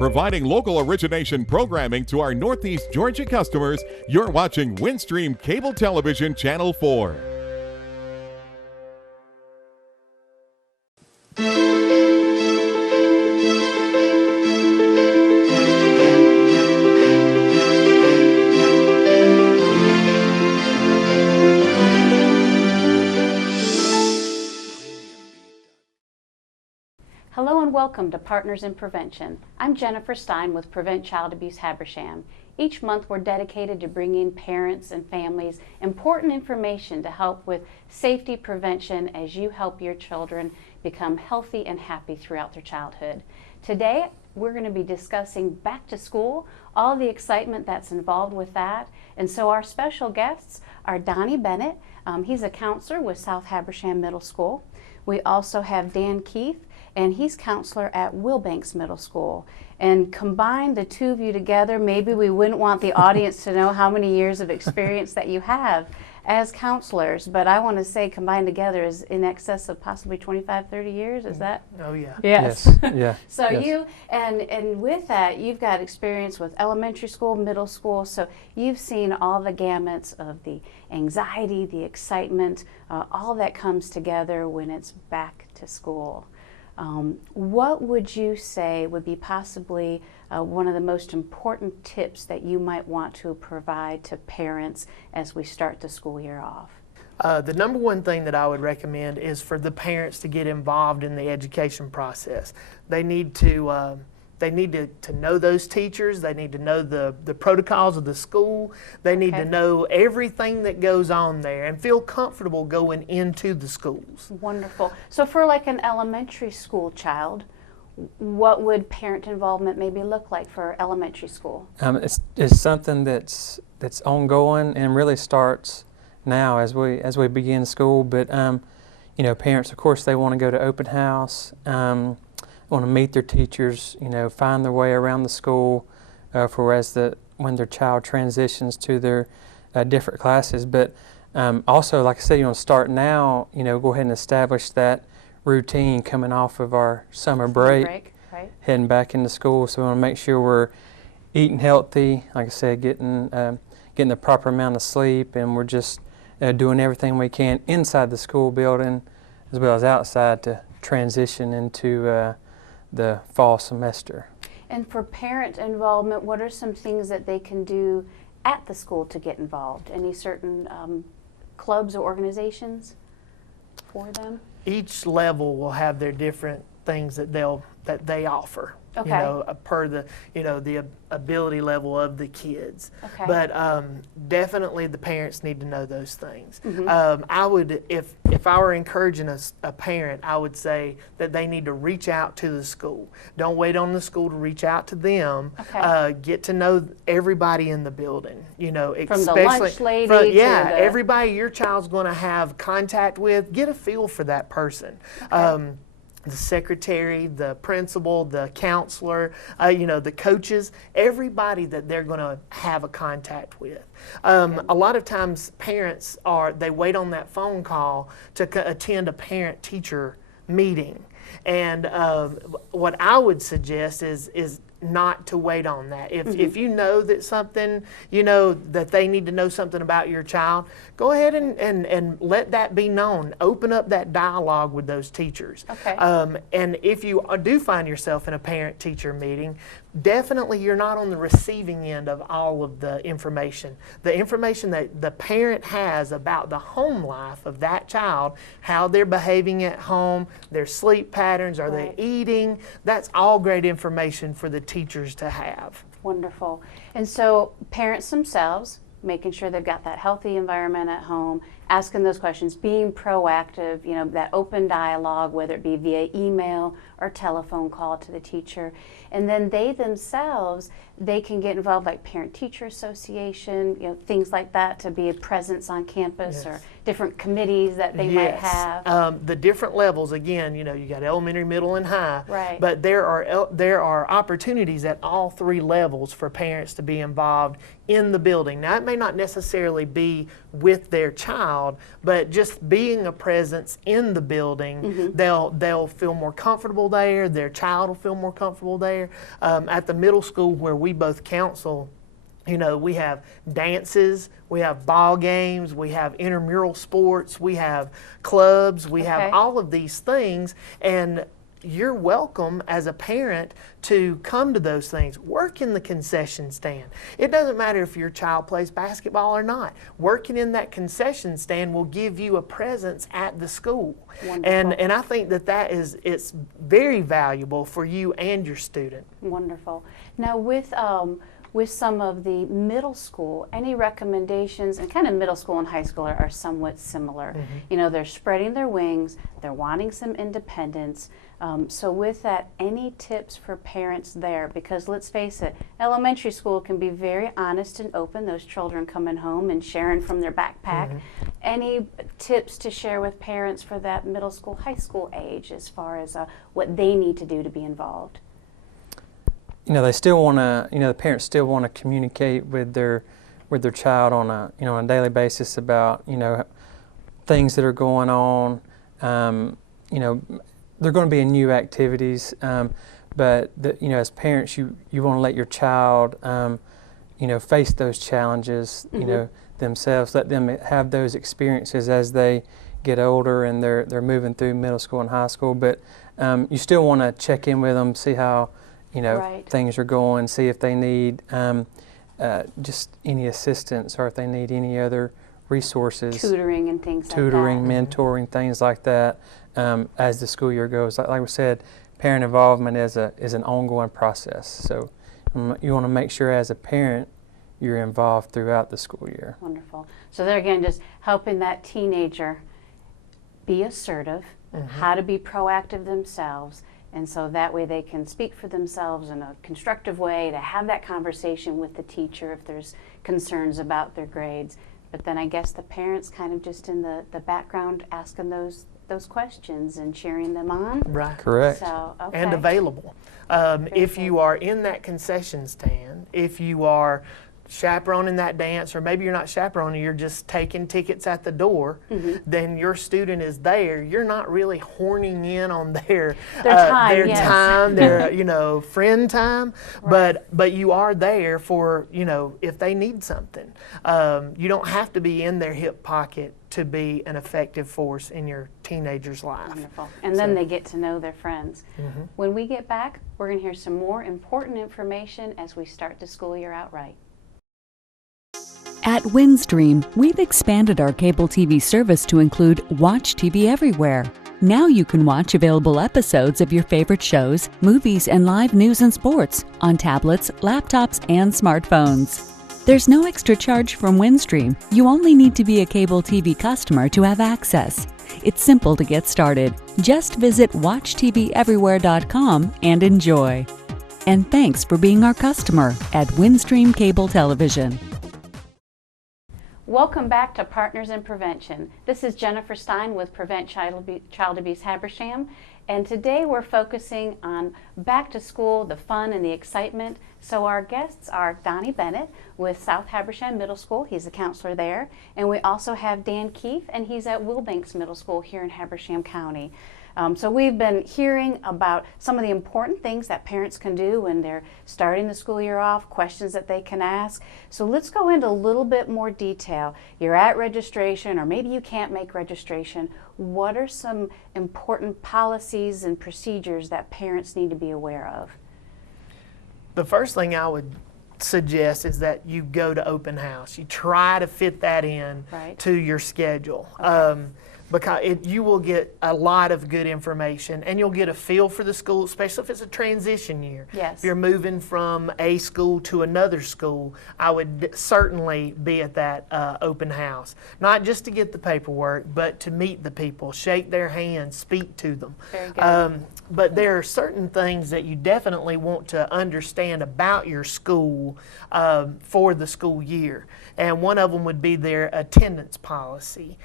Providing local origination programming to our Northeast Georgia customers, you're watching Windstream Cable Television Channel 4. Hello and welcome to Partners in Prevention. I'm Jennifer Stein with Prevent Child Abuse Habersham. Each month we're dedicated to bringing parents and families important information to help with safety prevention as you help your children become healthy and happy throughout their childhood. Today we're going to be discussing back to school, all the excitement that's involved with that. And so our special guests are Donnie Bennett. He's a counselor with South Habersham Middle School. We also have Dan Keith, and he's counselor at Wilbanks Middle School. And combine the two of you together, maybe we wouldn't want the audience to know how many years of experience that you have as counselors, but I want to say combined together is in excess of possibly 25, 30 years, is that? Oh yeah. Yes. Yeah. So yes. you, and with that, you've got experience with elementary school, middle school, so you've seen all the gamuts of the anxiety, the excitement, all that comes together when it's back to school. What would you say would be possibly one of the most important tips that you might want to provide to parents as we start the school year off? The number one thing that I would recommend is for the parents to get involved in the education process. They need to know those teachers. They need to know the protocols of the school. They need to know everything that goes on there and feel comfortable going into the schools. Wonderful. So for like an elementary school child, what would parent involvement maybe look like for elementary school? It's something that's ongoing and really starts now as we begin school. But you know, parents, of course, they want to go to open house. Want to meet their teachers, you know, find their way around the school when their child transitions to their different classes. But also, like I said, you know, start now, you know, go ahead and establish that routine coming off of our summer break right. Heading back into school. So we want to make sure we're eating healthy, like I said, getting the proper amount of sleep, and we're just doing everything we can inside the school building as well as outside to transition into the fall semester. And for parent involvement, what are some things that they can do at the school to get involved? Any certain clubs or organizations for them? Each level will have their different things that they offer. Okay. You know, per the ability level of the kids. Okay. But definitely the parents need to know those things. Mm-hmm. I would, if I were encouraging a parent, I would say that they need to reach out to the school. Don't wait on the school to reach out to them. Okay. Get to know everybody in the building. You know, From the especially lunch lady to everybody your child's going to have contact with. Get a feel for that person. Okay. The secretary, the principal, the counselor, you know, the coaches, everybody that they're going to have a contact with. A lot of times parents they wait on that phone call to attend a parent-teacher meeting. And what I would suggest is not to wait on that. If you know that something, you know, that they need to know something about your child, go ahead and let that be known. Open up that dialogue with those teachers. Okay. And if you do find yourself in a parent-teacher meeting, definitely you're not on the receiving end of all of the information. The information that the parent has about the home life of that child, how they're behaving at home, their sleep patterns, are they eating, that's all great information for the teachers to have. Wonderful. And so parents themselves, making sure they've got that healthy environment at home, asking those questions, being proactive, you know, that open dialogue, whether it be via email or telephone call to the teacher. And then they themselves, they can get involved like parent-teacher association, you know, things like that to be a presence on campus or different committees that they might have? The different levels, again, you know, you got elementary, middle, and high. Right. But there are opportunities at all 3 levels for parents to be involved in the building. Now, it may not necessarily be with their child, but just being a presence in the building, they'll feel more comfortable there. Their child will feel more comfortable there. At the middle school where we both counsel, you know, we have dances, we have ball games, we have intramural sports, we have clubs, we have all of these things, and you're welcome as a parent to come to those things. Work in the concession stand. It doesn't matter if your child plays basketball or not. Working in that concession stand will give you a presence at the school. And I think that it's very valuable for you and your student. Wonderful. Now with some of the middle school, any recommendations, and kind of middle school and high school are somewhat similar. You know, they're spreading their wings, they're wanting some independence. So with that, any tips for parents there? Because let's face it, elementary school can be very honest and open, those children coming home and sharing from their backpack. Any tips to share with parents for that middle school, high school age as far as what they need to do to be involved? You know, they still want to, you know, the parents still want to communicate with their child on a, you know, on a daily basis about, you know, things that are going on. You know, they're going to be in new activities, but you know, as parents, you want to let your child, you know, face those challenges, you know, themselves. Let them have those experiences as they get older and they're moving through middle school and high school. But you still want to check in with them, see how, you know, things are going, see if they need just any assistance or if they need any other resources. Tutoring and things like that. Tutoring, mentoring, things like that as the school year goes. Like we said, parent involvement is an ongoing process. So you want to make sure as a parent you're involved throughout the school year. Wonderful. So there again, just helping that teenager be assertive, how to be proactive themselves, and so that way they can speak for themselves in a constructive way, to have that conversation with the teacher if there's concerns about their grades. But then I guess the parents kind of just in the background asking those questions and cheering them on. Right. Correct. So, okay. And available. If you are in that concession stand, if you are chaperoning that dance, or maybe you're not chaperoning, you're just taking tickets at the door, then your student is there. You're not really horning in on their time, their you know, friend time, but you are there for, you know, if they need something. You don't have to be in their hip pocket to be an effective force in your teenager's life. Wonderful. And then they get to know their friends. When we get back, we're going to hear some more important information as we start the school year out right. At Windstream, we've expanded our cable TV service to include Watch TV Everywhere. Now you can watch available episodes of your favorite shows, movies, and live news and sports on tablets, laptops, and smartphones. There's no extra charge from Windstream. You only need to be a cable TV customer to have access. It's simple to get started. Just visit WatchTVEverywhere.com and enjoy. And thanks for being our customer at Windstream Cable Television. Welcome back to Partners in Prevention. This is Jennifer Stein with Prevent Child Abuse Habersham, and today we're focusing on back to school, the fun and the excitement. So our guests are Donnie Bennett with South Habersham Middle School. He's a counselor there. And we also have Dan Keefe, and he's at Wilbanks Middle School here in Habersham County. So we've been hearing about some of the important things that parents can do when they're starting the school year off, questions that they can ask. So let's go into a little bit more detail. You're at registration, or maybe you can't make registration. What are some important policies and procedures that parents need to be aware of? The first thing I would suggest is that you go to open house. You try to fit that in to your schedule. because you will get a lot of good information, and you'll get a feel for the school, especially if it's a transition year. Yes. If you're moving from a school to another school, I would certainly be at that open house. Not just to get the paperwork, but to meet the people, shake their hands, speak to them. Very good. But there are certain things that you definitely want to understand about your school for the school year. And one of them would be their attendance policy.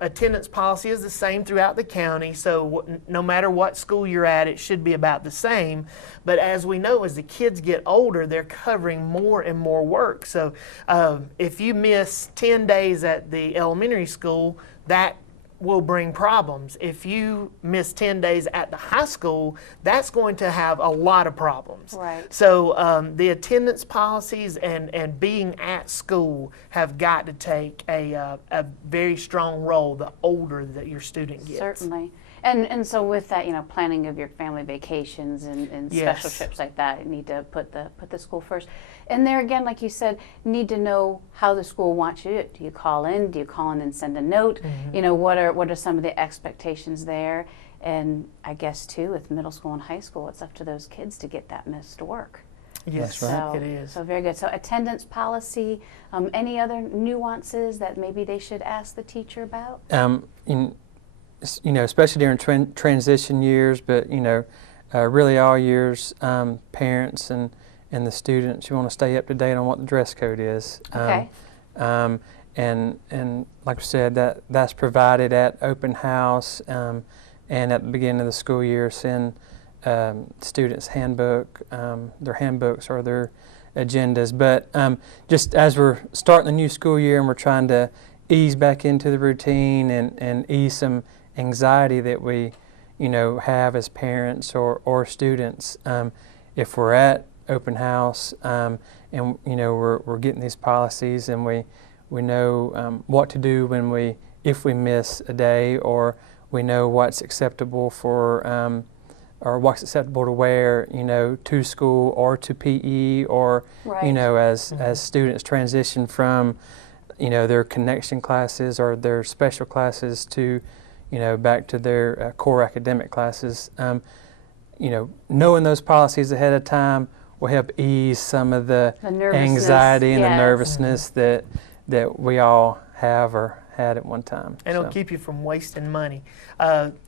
Attendance policy is the same throughout the county, so no matter what school you're at, it should be about the same. But as we know, as the kids get older, they're covering more and more work. So if you miss 10 days at the elementary school, that will bring problems. If you miss 10 days at the high school, that's going to have a lot of problems. Right. So the attendance policies and being at school have got to take a very strong role the older that your student gets. Certainly. And so with that, planning of your family vacations and special Yes. trips like that, you need to put the school first. And there again, like you said, need to know how the school wants you to do it. Do you call in? Do you call in and send a note? What are some of the expectations there? And I guess too, with middle school and high school, it's up to those kids to get that missed work. Yes, That's right. it is. So very good. So attendance policy, any other nuances that maybe they should ask the teacher about? Especially during transition years, but really all years, parents and the students, you want to stay up to date on what the dress code is. Okay. And like I said, that's provided at open house, and at the beginning of the school year, send students' handbook, their handbooks or their agendas. But just as we're starting the new school year and we're trying to ease back into the routine and ease some anxiety that we have as parents or students, if we're at open house and we're getting these policies and we know what to do if we miss a day, or we know what's acceptable for or what's acceptable to wear to school or to PE, or Right. As students transition from their connection classes or their special classes to back to their core academic classes. Knowing those policies ahead of time will help ease some of the nervousness, anxiety and the yes. nervousness that we all have or had at one time. And it'll So. keep you from wasting money.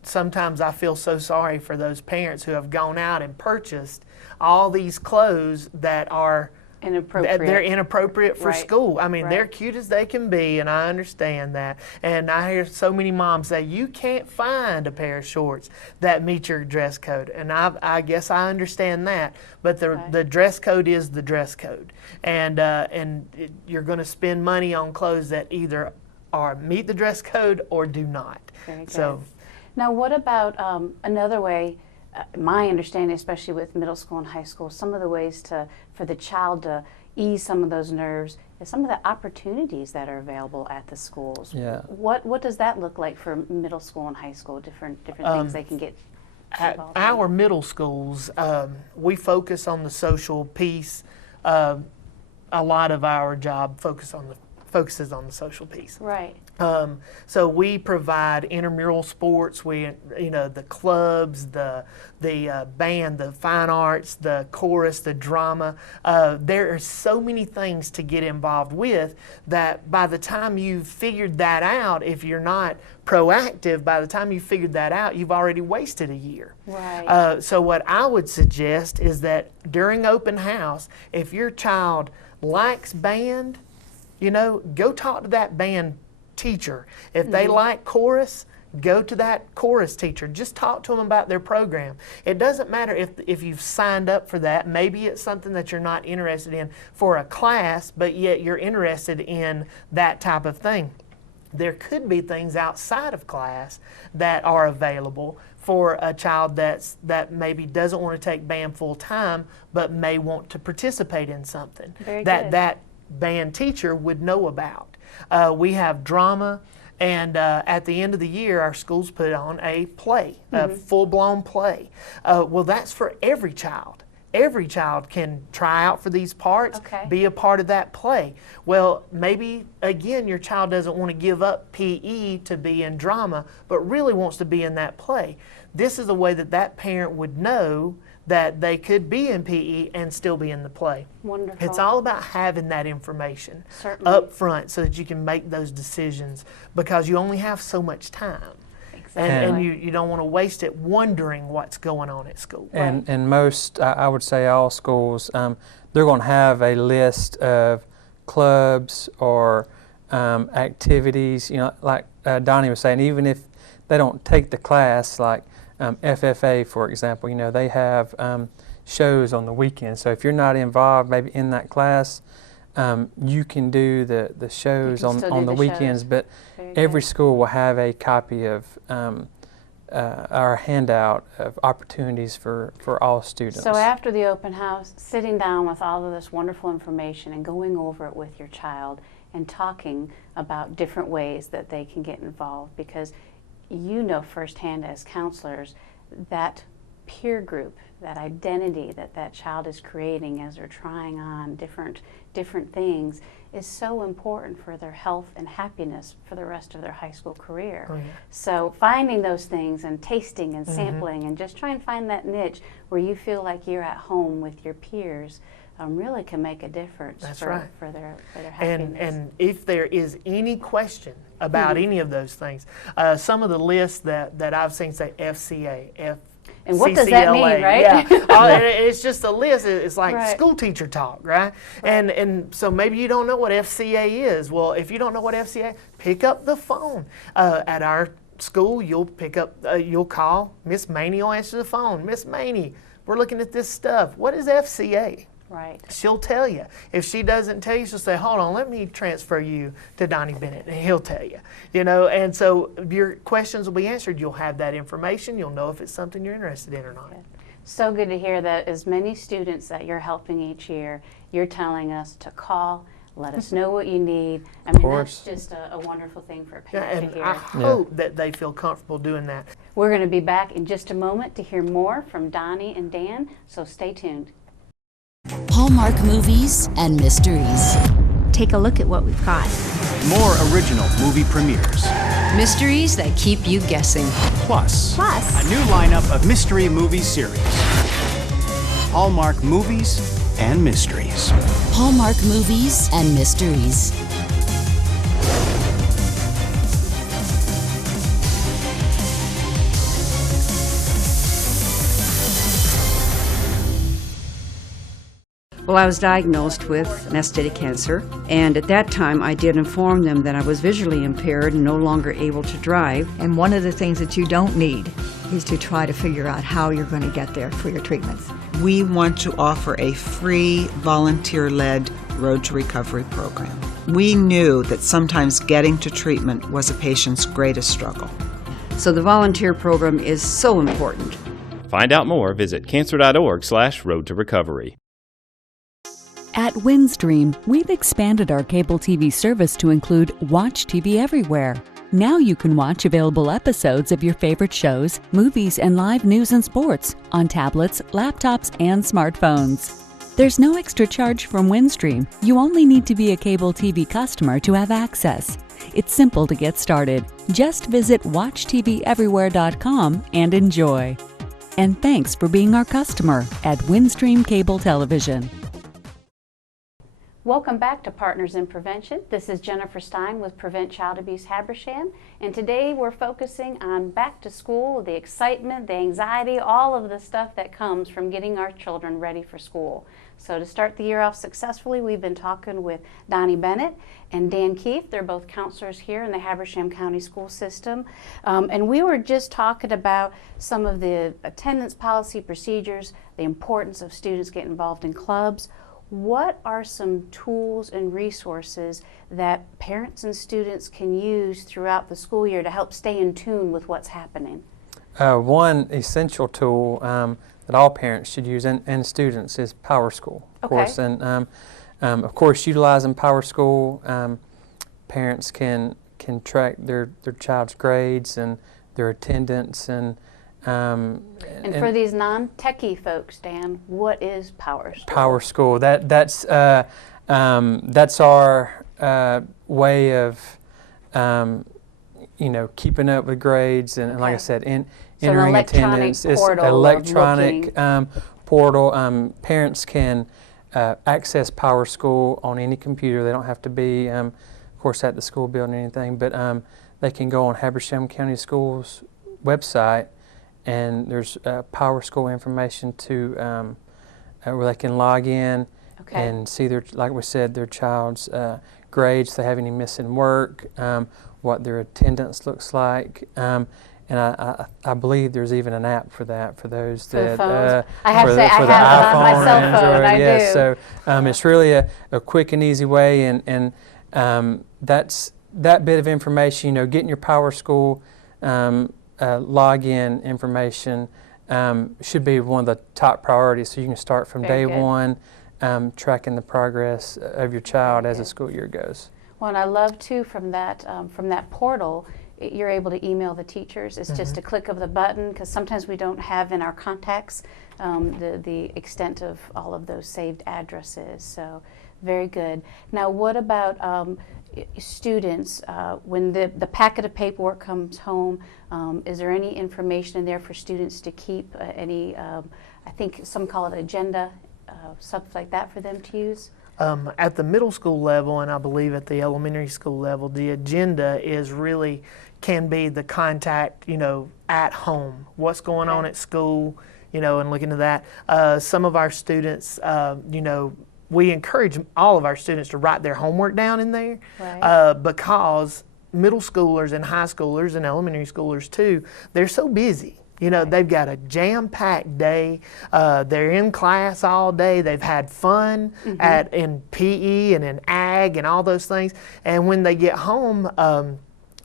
Sometimes I feel so sorry for those parents who have gone out and purchased all these clothes that are Inappropriate. they're inappropriate for Right. school. I mean, Right. they're cute as they can be, and I understand that. And I hear so many moms say, you can't find a pair of shorts that meet your dress code. And I guess I understand that. But the dress code is the dress code. And you're going to spend money on clothes that either meet the dress code or do not. Very good. So, Now, what about another way? My understanding, especially with middle school and high school, some of the ways for the child to ease some of those nerves is some of the opportunities that are available at the schools. Yeah. What does that look like for middle school and high school? Different things they can get at involved in? our middle schools, we focus on the social piece. A lot of our job focuses on the social piece. Right. So we provide intramural sports. The clubs, the band, the fine arts, the chorus, the drama. There are so many things to get involved with that by the time you've figured that out, if you're not proactive, by the time you've figured that out, you've already wasted a year. Right. So what I would suggest is that during open house, if your child likes band, go talk to that band teacher. If they like chorus, go to that chorus teacher. Just talk to them about their program. It doesn't matter if you've signed up for that. Maybe it's something that you're not interested in for a class, but yet you're interested in that type of thing. There could be things outside of class that are available for a child that maybe doesn't want to take band full time, but may want to participate in something Very that good. that band teacher would know about. We have drama, and at the end of the year, our schools put on a play, a full-blown play. Well, that's for every child. every child can try out for these parts, be a part of that play. Well, maybe, again, your child doesn't want to give up PE to be in drama, but really wants to be in that play. This is a way that that parent would know that they could be in PE and still be in the play. Wonderful. It's all about having that information Certainly. up front so that you can make those decisions, because you only have so much time. And you don't want to waste it wondering what's going on at school. And most, I would say all schools, they're going to have a list of clubs or activities, you know, like Donnie was saying, even if they don't take the class, like FFA, for example, you know, they have shows on the weekends. So if you're not involved maybe in that class, you can do the shows on the weekends, but every school will have a copy of our handout of opportunities for all students. So after the open house, sitting down with all of this wonderful information and going over it with your child and talking about different ways that they can get involved, because you know firsthand as counselors that peer group, that identity that that child is creating as they're trying on different things is so important for their health and happiness for the rest of their high school career. So finding those things and tasting and sampling and just try and find that niche where you feel like you're at home with your peers really can make a difference for their happiness. And if there is any question about any of those things, some of the lists that I've seen say FCA, and what does that mean, right? Yeah, it's just a list. It's like school teacher talk, right? And so maybe you don't know what FCA is. Well, if you don't know what FCA, pick up the phone. At our school, you'll pick up, you'll call. Miss Maney will answer the phone. Miss Maney, we're looking at this stuff. What is FCA? Right. She'll tell you. If she doesn't tell you, she'll say, hold on, let me transfer you to Donnie Bennett, and he'll tell you. You know, and so your questions will be answered. You'll have that information. You'll know if it's something you're interested in or not. So good to hear that as many students that you're helping each year, you're telling us to call, let us know what you need. I mean, that's just a wonderful thing for a parent to hear. I hope that they feel comfortable doing that. We're going to be back in just a moment to hear more from Donnie and Dan, so stay tuned. Hallmark movies and mysteries. Take a look at what we've got. More original movie premieres. Mysteries that keep you guessing. Plus, a new lineup of mystery movie series. Hallmark movies and mysteries. Hallmark movies and mysteries. Well, I was diagnosed with metastatic cancer, and at that time I did inform them that I was visually impaired and no longer able to drive. And one of the things that you don't need is to try to figure out how you're going to get there for your treatments. We want to offer a free, volunteer-led Road to Recovery program. We knew that sometimes getting to treatment was a patient's greatest struggle. So the volunteer program is so important. Find out more, visit cancer.org/road to recovery. At Windstream, we've expanded our cable TV service to include Watch TV Everywhere. Now you can watch available episodes of your favorite shows, movies, and live news and sports on tablets, laptops, and smartphones. There's no extra charge from Windstream. You only need to be a cable TV customer to have access. It's simple to get started. Just visit WatchTVEverywhere.com and enjoy. And thanks for being our customer at Windstream Cable Television. Welcome back to Partners in Prevention. This is Jennifer Stein with Prevent Child Abuse Habersham, and today we're focusing on back to school, the excitement, the anxiety, all of the stuff that comes from getting our children ready for school. So to start the year off successfully, we've been talking with Donnie Bennett and Dan Keefe. They're both counselors here in the Habersham County school system. And we were just talking about some of the attendance policy procedures, the importance of students getting involved in clubs. What are some tools and resources that parents and students can use throughout the school year to help stay in tune with what's happening? One essential tool that all parents should use and students is PowerSchool, of course. And of course, utilizing PowerSchool, parents can track their child's grades and their attendance and And for these non-techie folks, Dan, what is Power School? Power School. That's our way of keeping up with grades and like I said, entering attendance. It's an electronic portal. Parents can access Power School on any computer. They don't have to be, of course, at the school building or anything, but they can go on Habersham County Schools website, and there's Power School information to where they can log in and see their, like we said, their child's grades, if they have any missing work, what their attendance looks like. And I believe there's even an app for that for those that I have to say I have it on my cell phone. I do. So it's really a quick and easy way, and that's that bit of information. Getting your Power School login information should be one of the top priorities. So you can start from day one, tracking the progress of your child as the school year goes. Well, and I love too from that portal. You're able to email the teachers. It's just a click of the button, because sometimes we don't have in our contacts the extent of all of those saved addresses. So very good. Now what about students? When the packet of paperwork comes home, is there any information in there for students to keep? I think some call it agenda, something like that for them to use? At the middle school level, and I believe at the elementary school level, the agenda is really can be the contact, at home. What's going on at school, and look into that. Some of our students, we encourage all of our students to write their homework down in there, because middle schoolers and high schoolers and elementary schoolers too, they're so busy. They've got a jam-packed day. They're in class all day. They've had fun in PE and in ag and all those things. And when they get home,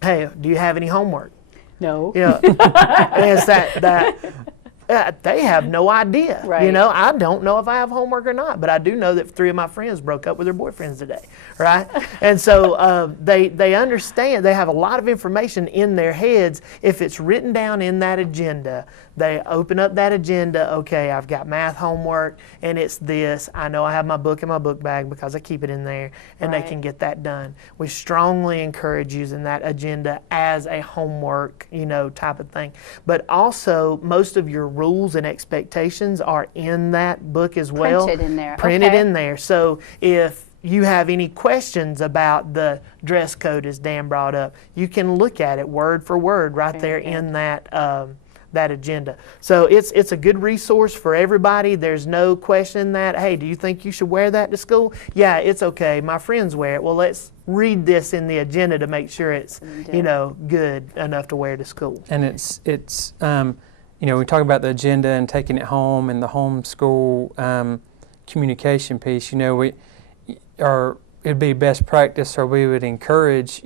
hey, do you have any homework? No. It's that they have no idea. Right. I don't know if I have homework or not, but I do know that 3 of my friends broke up with their boyfriends today, right? And so they understand. They have a lot of information in their heads. If it's written down in that agenda, they open up that agenda. Okay, I've got math homework, and it's this. I know I have my book in my book bag because I keep it in there, and they can get that done. We strongly encourage using that agenda as a homework, type of thing. But also, most of your rules and expectations are in that book as well. Printed in there. Printed in there. So if you have any questions about the dress code, as Dan brought up, you can look at it word for word right there in that agenda. So it's a good resource for everybody. There's no question that, hey, do you think you should wear that to school? Yeah, it's okay. My friends wear it. Well, let's read this in the agenda to make sure it's, good enough to wear to school. And it's we talk about the agenda and taking it home and the homeschool communication piece. It'd be best practice, or we would encourage,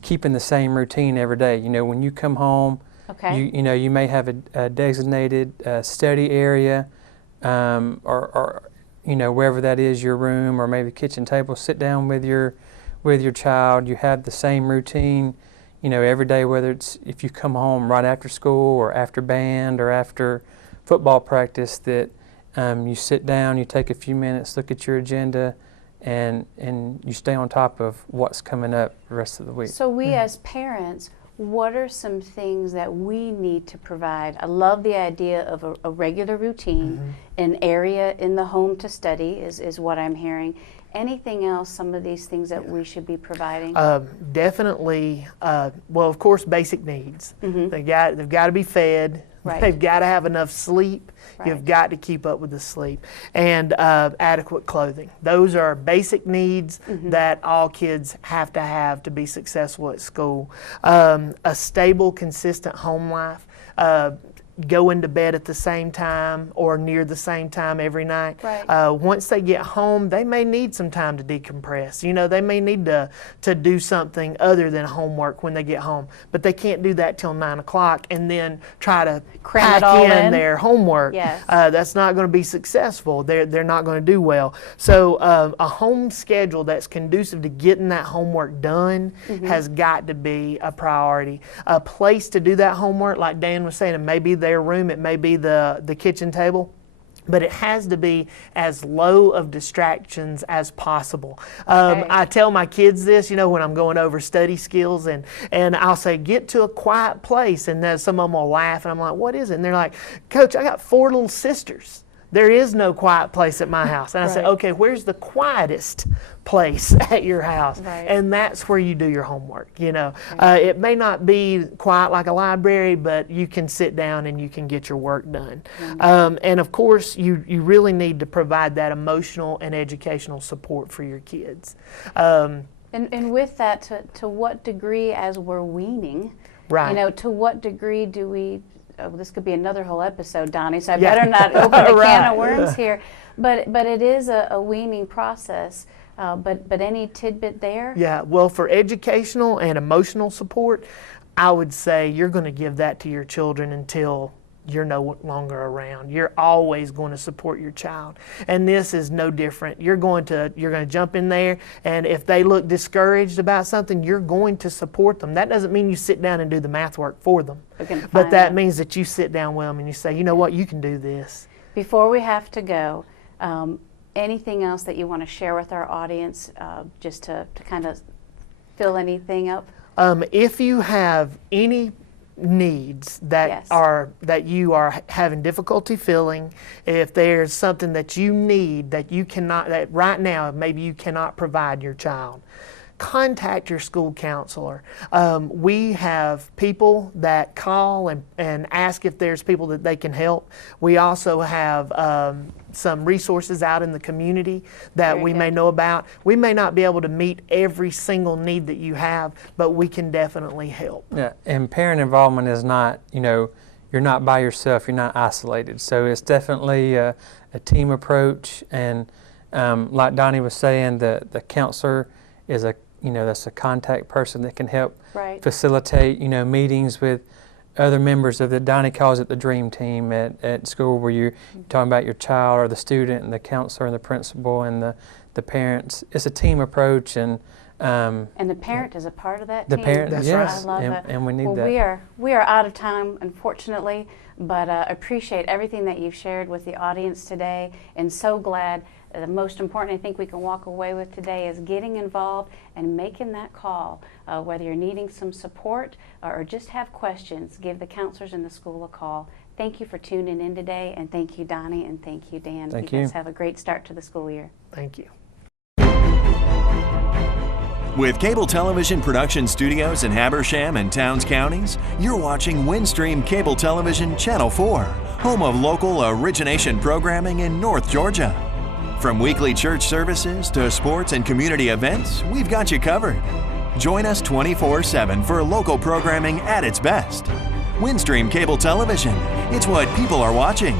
keeping the same routine every day. When you come home, you may have a designated study area, or wherever that is, your room or maybe kitchen table. Sit down with your child. You have the same routine, every day. Whether it's if you come home right after school or after band or after football practice, that you sit down, you take a few minutes, look at your agenda, and you stay on top of what's coming up the rest of the week. So we as parents, what are some things that we need to provide? I love the idea of a regular routine, an area in the home to study is what I'm hearing. Anything else, some of these things that we should be providing? Definitely, well, of course, basic needs. They've got to be fed. Right. They've got to have enough sleep. Right. You've got to keep up with the sleep. And adequate clothing. Those are basic needs that all kids have to be successful at school. A stable, consistent home life. going to bed at the same time or near the same time every night. Right. Once they get home, they may need some time to decompress. You know, they may need to do something other than homework when they get home, but they can't do that till 9 o'clock and then try to Cram it pack all in in. their homework. Yes. That's not going to be successful. They're not going to do well. So a home schedule that's conducive to getting that homework done has got to be a priority. A place to do that homework, like Dan was saying, it may be their room, it may be the kitchen table, but it has to be as low of distractions as possible. I tell my kids this, you know, when I'm going over study skills, and I'll say, get to a quiet place, and then some of them will laugh, and I'm like, what is it? And they're like, Coach, I got 4 little sisters. There is no quiet place at my house. And I say, okay, where's the quietest place at your house? Right. And that's where you do your homework, you know. It may not be quiet like a library, but you can sit down and you can get your work done. And of course, you really need to provide that emotional and educational support for your kids. And with that, to what degree, as we're weaning, you know, to what degree do we, this could be another whole episode, Donnie, so I better not open a can of worms here. But it is a weaning process. But any tidbit there? Yeah, well, for educational and emotional support, I would say you're going to give that to your children until you're no longer around. You're always going to support your child, and this is no different. You're going to jump in there, and if they look discouraged about something, you're going to support them. That doesn't mean you sit down and do the math work for them, but that means that you sit down with them and you say, you know what, you can do this. Before we have to go, anything else that you want to share with our audience, just to kind of fill anything up? If you have any needs that that you are having difficulty filling, if there's something that you need that you cannot, that right now maybe you cannot provide your child, contact your school counselor. We have people that call and ask if there's people that they can help. We also have some resources out in the community that we may know about. We may not be able to meet every single need that you have, but we can definitely help. Yeah, and parent involvement is not, you know, you're not by yourself, you're not isolated. So it's definitely a team approach, and like Donnie was saying, the counselor is that's a contact person that can help facilitate, meetings with other members of Donnie calls it the dream team at school, where you're talking about your child or the student and the counselor and the principal and the parents. It's a team approach, and the parent is a part of that team. The parent, that's yes, I love it. And we need that. We are out of time, unfortunately, but appreciate everything that you've shared with the audience today, and so glad. The most important I think we can walk away with today is getting involved and making that call. Whether you're needing some support or just have questions, give the counselors in the school a call. Thank you for tuning in today, and thank you, Donnie, and thank you, Dan. Thank you you. guys have a great start to the school year. Thank you. With cable television production studios in Habersham and Towns counties, you're watching Windstream Cable Television Channel 4, home of local origination programming in North Georgia. From weekly church services to sports and community events, we've got you covered. Join us 24/7 for local programming at its best. Windstream Cable Television, it's what people are watching.